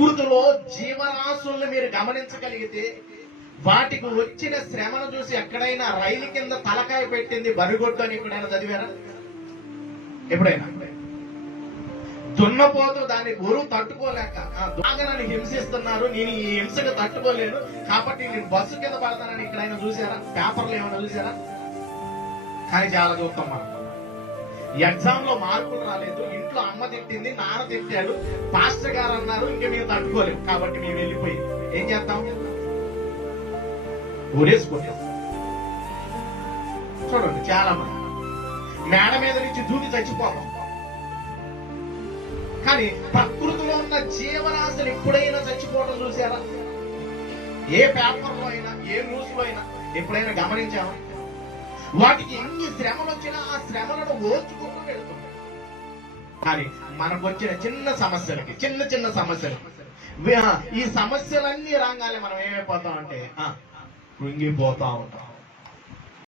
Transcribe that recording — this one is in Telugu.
ప్రకృతిలో జీవరాశుల్ని మీరు గమనించగలిగితే వాటికి వచ్చిన శ్రమను చూసి ఎక్కడైనా రైలు కింద తలకాయ పెట్టింది బరిగొడ్డు అని ఎప్పుడైనా చదివారా? ఎప్పుడైనా? దున్నపోతూ దాని బరువు తట్టుకోలేక బాగా నన్ను హింసిస్తున్నారు, నేను ఈ హింసకు తట్టుకోలేను కాబట్టి నేను బస్సు కింద పడతానని ఎక్కడైనా చూసారా? పేపర్లు ఏమైనా చూసారా? కానీ చాలా చూస్తాం మనం. ఎగ్జామ్ లో మార్కులు రాలేదు, ఇంట్లో అమ్మ తిట్టింది, నాన్న తిట్టాడు, పాస్టర్ గారు అన్నారు, ఇంకా మేము తట్టుకోలేము కాబట్టి మేము వెళ్ళిపోయి ఏం చేస్తాం? ఊరేసుకుంటాం. చూడండి, చాలా మంది మేడ మీద నుంచి దూకి చచ్చిపోతాం. కానీ ప్రకృతిలో ఉన్న జీవరాశులు ఎప్పుడైనా చచ్చిపోవడం చూసారా? ఏ పేపర్లో అయినా, ఏ న్యూస్ లో అయినా ఎప్పుడైనా గమనించామా? వాటికి ఎన్ని శ్రమలు వచ్చినా ఆ శ్రమలను ఓర్చుకుంటూ వెళ్తుంది. కానీ మనకు వచ్చిన చిన్న సమస్యలకి, చిన్న చిన్న సమస్యలకి, ఈ సమస్యలన్నీ రాగానే మనం ఏమైపోతాం అంటే కృంగిపోతా ఉంటాం.